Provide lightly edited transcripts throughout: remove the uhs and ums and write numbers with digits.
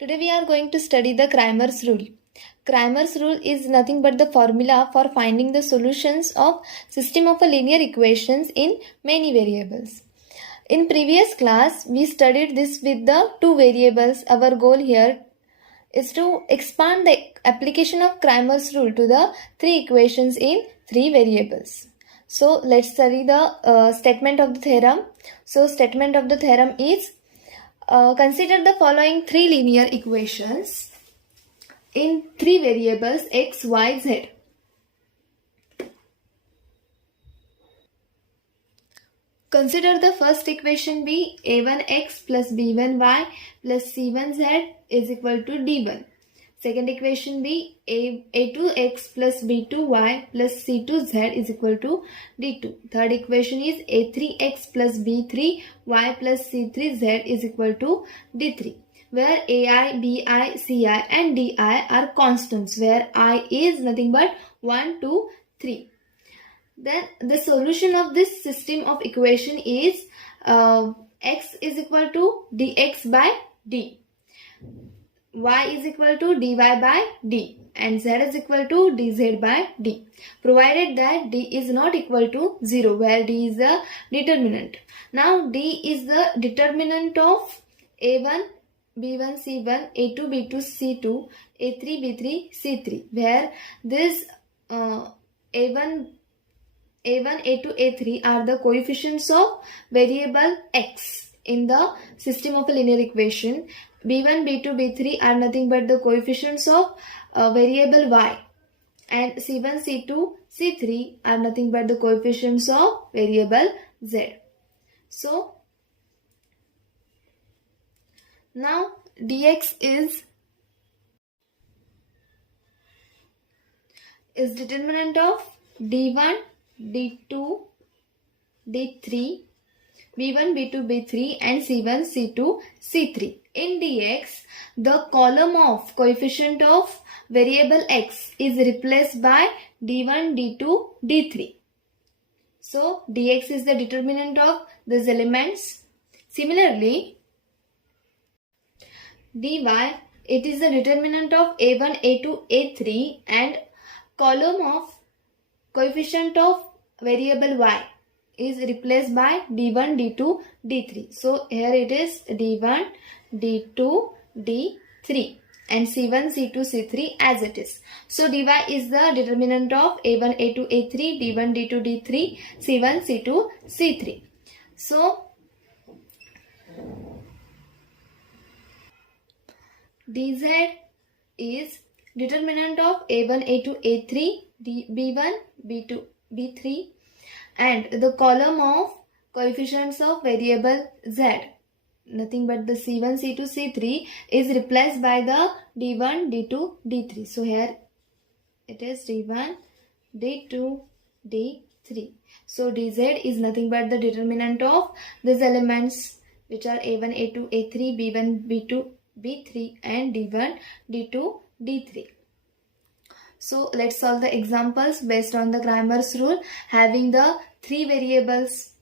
Today we are going to study the Cramer's rule. Cramer's rule is nothing but the formula for finding the solutions of system of a linear equations in many variables. In previous class we studied this with the two variables. Our goal here is to expand the application of Cramer's rule to the three equations in three variables. So let's study the statement of the theorem. So statement of the theorem is consider the following three linear equations in three variables x, y, z. Consider the first equation be a1x plus b1y plus c1z is equal to d1. Second equation be a2x plus b2y plus c2z is equal to d2. Third equation is a3x plus b3y plus c3z is equal to d3. Where ai, bi, ci and di are constants, where I is nothing but 1, 2, 3. Then the solution of this system of equation is x is equal to dx by d, y is equal to dy by d, and z is equal to dz by d, provided that d is not equal to 0, where d is the determinant. Now d is the determinant of a1, b1, c1, a2, b2, c2, a3, b3, c3, where this a1, a2, a3 are the coefficients of variable x in the system of a linear equation. b1, b2, b3 are nothing but the coefficients of variable y, and c1, c2, c3 are nothing but the coefficients of variable z. So now dx is determinant of d1, d2, d3, b1, b2, b3 and c1, c2, c3. In dx, the column of coefficient of variable x is replaced by d1, d2, d3. So dx is the determinant of these elements. Similarly, dy, it is the determinant of a1, a2, a3 and column of coefficient of variable y is replaced by d1, d2, d3. So here it is d1, d2, d3 and c1, c2, c3 as it is. So dy is the determinant of a1, a2, a3, d1, d2, d3, c1, c2, c3. So dz is determinant of a1, a2, a3, b1, b2, b3 and the column of coefficients of variable z, nothing but the c1, c2, c3 is replaced by the d1, d2, d3. So here it is d1, d2, d3. So dz is nothing but the determinant of these elements which are a1, a2, a3, b1, b2, b3 and d1, d2, d3. So let's solve the examples based on the Cramer's rule having the three variables.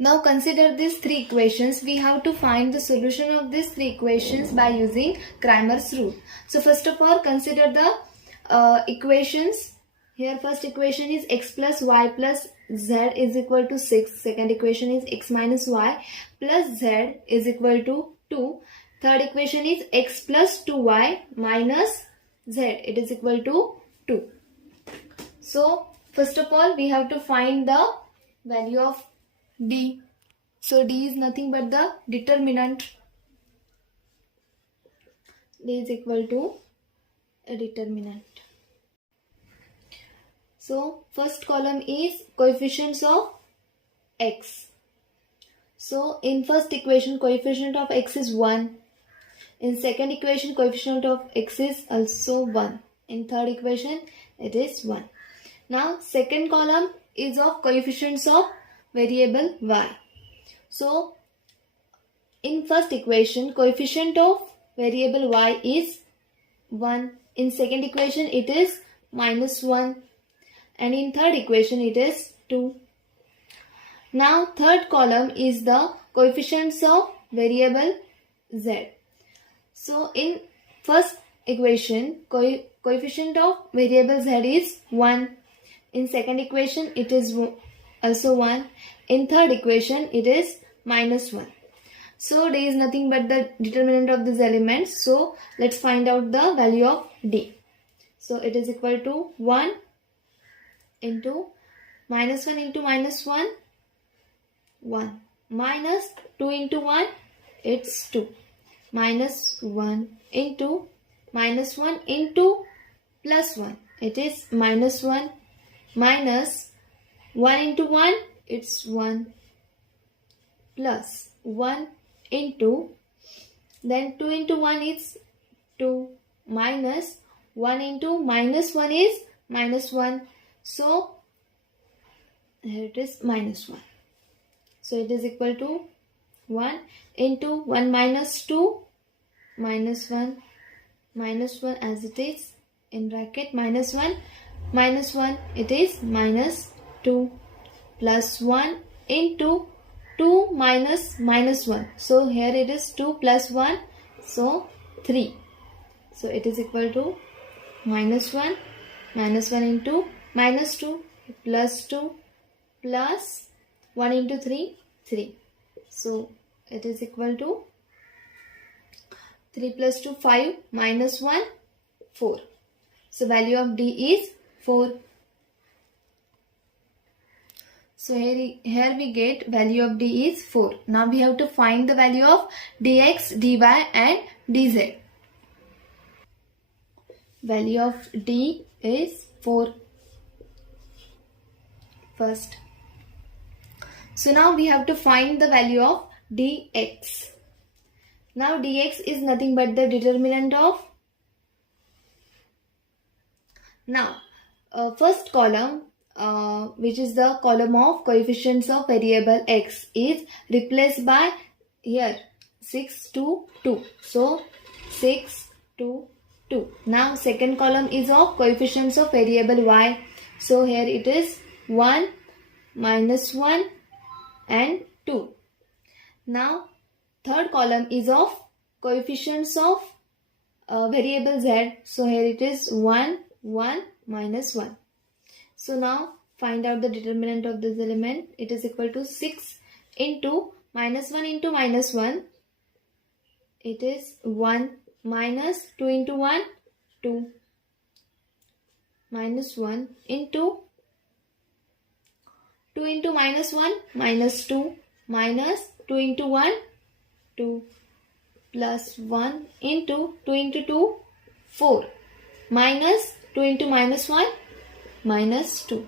Now consider these three equations. We have to find the solution of these three equations by using Cramer's rule. So first of all, consider the equations. Here first equation is x plus y plus z is equal to 6. Second equation is x minus y plus z is equal to 2. Third equation is x plus 2y minus z. It is equal to 2. So first of all, we have to find the value of d. So d is nothing but the determinant. D is equal to a determinant. So first column is coefficients of x. So in first equation, coefficient of x is 1. In second equation, coefficient of x is also 1. In third equation, it is 1. Now second column is of coefficients of variable y. So in first equation, coefficient of variable y is 1. In second equation, it is minus 1. And in third equation, it is 2. Now third column is the coefficients of variable z. So in first equation, coefficient of variable z is 1. In second equation, it is also 1. In third equation, it is -1. So d is nothing but the determinant of these elements. So let's find out the value of d. So it is equal to 1 into -1 into -1, 1. Minus 2 into 1, it's 2. -1 into -1 into +1, it is -1. Minus 1 into 1, it's 1. Plus 1 into, then 2 into 1 is 2. Minus 1 into -1 is -1. So here it is -1. So it is equal to 1 into 1 minus 2, -1, -1 as it is in bracket, -1, -1, it is -2, plus 1 into 2 minus -1. So here it is 2 plus 1, so 3. So it is equal to -1, -1 into -2 plus 2 plus 1 into 3, 3. So it is equal to 3 plus 2, 5, -1, 4. So value of d is 4. So here we get value of d is 4. Now we have to find the value of dx, dy and dz. Value of d is 4 first. So now we have to find the value of dx. Now dx is nothing but the determinant of. Now first column, which is the column of coefficients of variable x, is replaced by here 6 to 2. So 6 to 2. Now second column is of coefficients of variable y. So here it is 1, -1 and 2. Now third column is of coefficients of variable z. So here it is 1, 1, -1. So now find out the determinant of this element. It is equal to 6 into -1 into -1. It is 1 minus 2 into 1, 2. -1 into 2 into -1, -2. Minus 2 into 1, 2. Plus 1 into 2 into 2, 4. Minus 2 into -1, -2.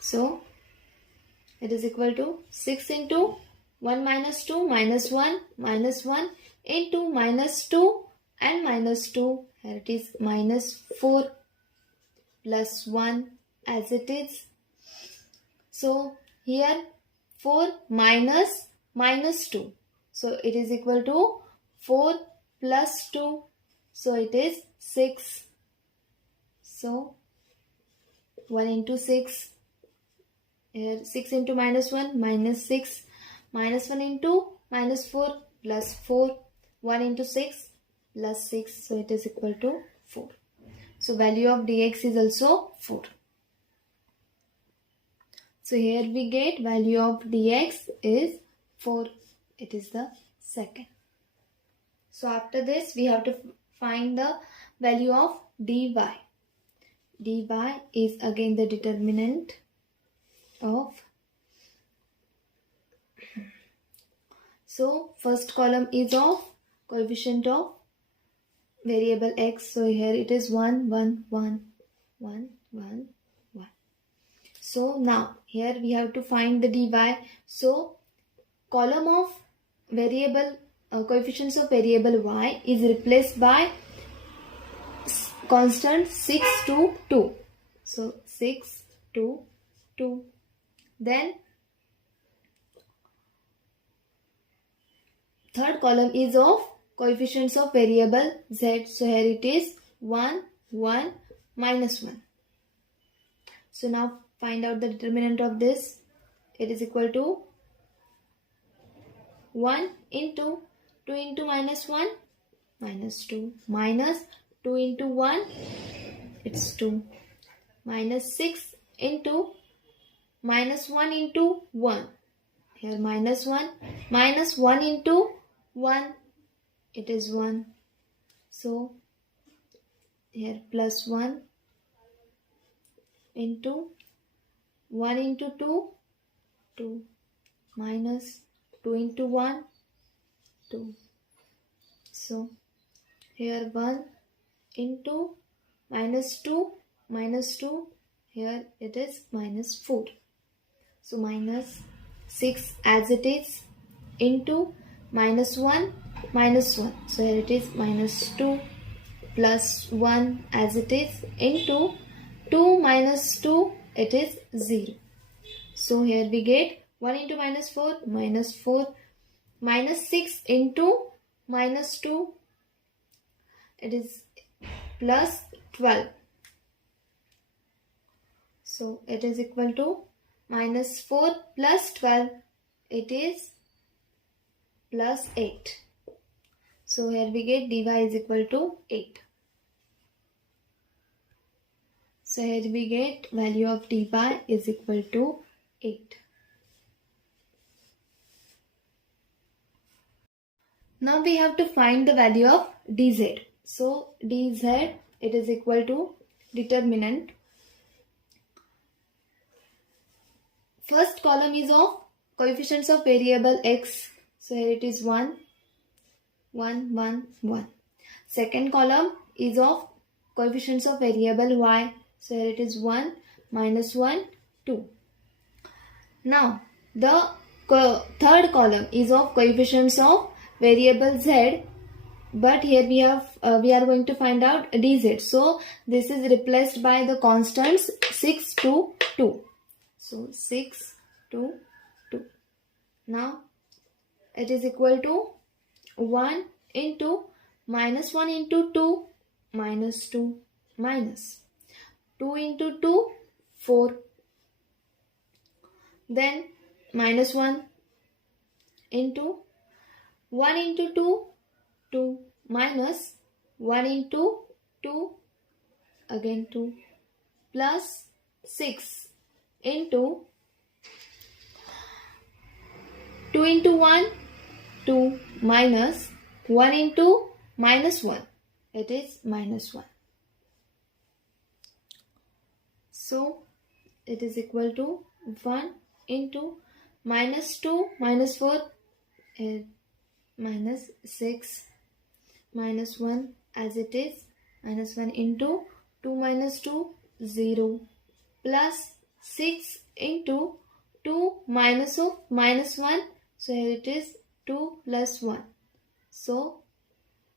So it is equal to 6 into 1 minus 2, -1, -1 into -2 and -2. Here it is -4 plus 1 as it is. So here 4 minus -2. So it is equal to 4 plus 2. So it is 6. So 1 into 6. Here 6 into -1, -6. -1 into -4 plus 4. 1 into 6 plus 6. So it is equal to 4. So value of dx is also 4. So here we get value of dx is 4. It is the second. So after this we have to find the value of dy. Dy is again the determinant of. So first column is of coefficient of variable x. So here it is 1, 1, 1, 1, 1, 1. So now here we have to find the dy. So column of variable coefficients of variable y is replaced by constant 6 to 2. So 6 to 2. Then third column is of coefficients of variable z. So here it is 1, 1, -1. So now find out the determinant of this. It is equal to 1 into 2 into minus 1, minus 2. Minus 2 into 1, it's 2. Minus 6 into minus 1 into 1. Here minus 1. Minus 1 into 1, it is 1. So here plus 1 into 1 into 2, 2. Minus 2 into 1, 2. So here 1 into minus 2, here it is minus 4. So minus 6 as it is into minus 1, so here it is minus 2 plus 1 as it is into 2 minus 2, it is 0. So here we get 1 into minus 4, minus 6 into minus 2, it is plus 12. So it is equal to minus 4 plus 12, it is plus 8. So here we get dy is equal to 8. So here we get value of dy is equal to 8. Now we have to find the value of dz. So dz, it is equal to determinant. First column is of coefficients of variable x. So here it is 1, 1, 1, 1. Second column is of coefficients of variable y. So here it is 1, minus 1, 2. Now the third column is of coefficients of variable z, but here we are going to find out dz. So this is replaced by the constants 6 to 2. So 6 to 2. Now it is equal to 1 into minus 1 into 2, minus 2, minus 2 into 2, 4. Then minus 1 into 1 into 2, 2, minus 1 into 2, again 2, plus 6 into 2 into 1, 2, minus 1 into minus 1, it is minus 1. So it is equal to 1 into minus 2, minus 4, minus 6, minus 1 as it is, minus 1 into 2 minus 2, 0, plus 6 into 2 minus of minus 1, so here it is 2 plus 1, so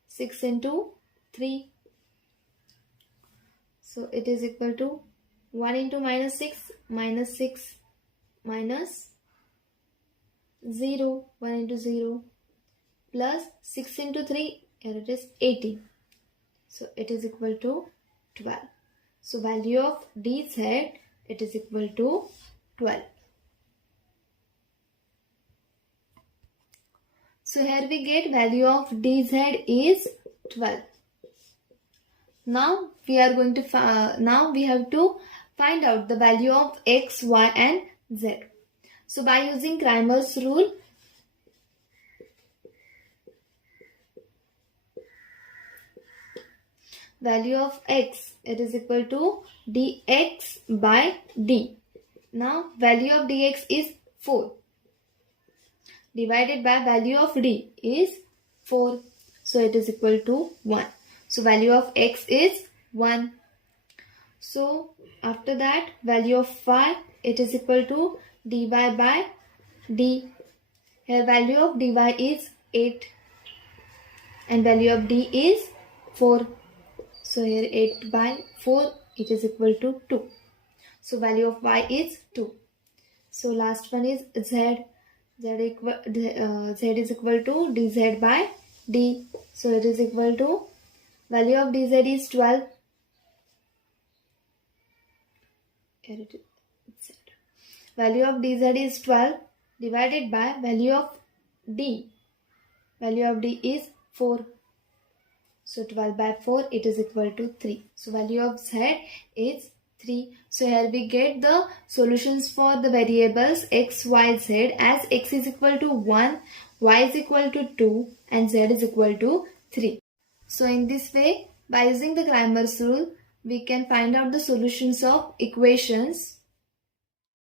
6 into 3, so it is equal to 1 into minus 6, minus 0, 1 into 0, plus 6 into 3, here it is 18. So it is equal to 12. So value of dz, it is equal to 12. So here we get value of dz is 12. Now we are going to now we have to find out the value of x, y and z. So by using Cramer's rule, value of x, it is equal to dx by d. Now value of dx is 4 divided by value of d is 4. So it is equal to 1. So value of x is 1. So after that value of y, it is equal to dy by d. Here value of dy is 8 and value of d is 4. So here 8 by 4, it is equal to 2. So value of y is 2. So last one is z. Z is equal to dz by d. So it is equal to value of dz is 12. Here it is. Value of dz is 12 divided by value of d. Value of D is 4. So 12 by 4, it is equal to 3. So value of Z is 3. So here we get the solutions for the variables x, y, z, as x is equal to 1, y is equal to 2 and z is equal to 3. So in this way, by using the Cramer's rule, we can find out the solutions of equations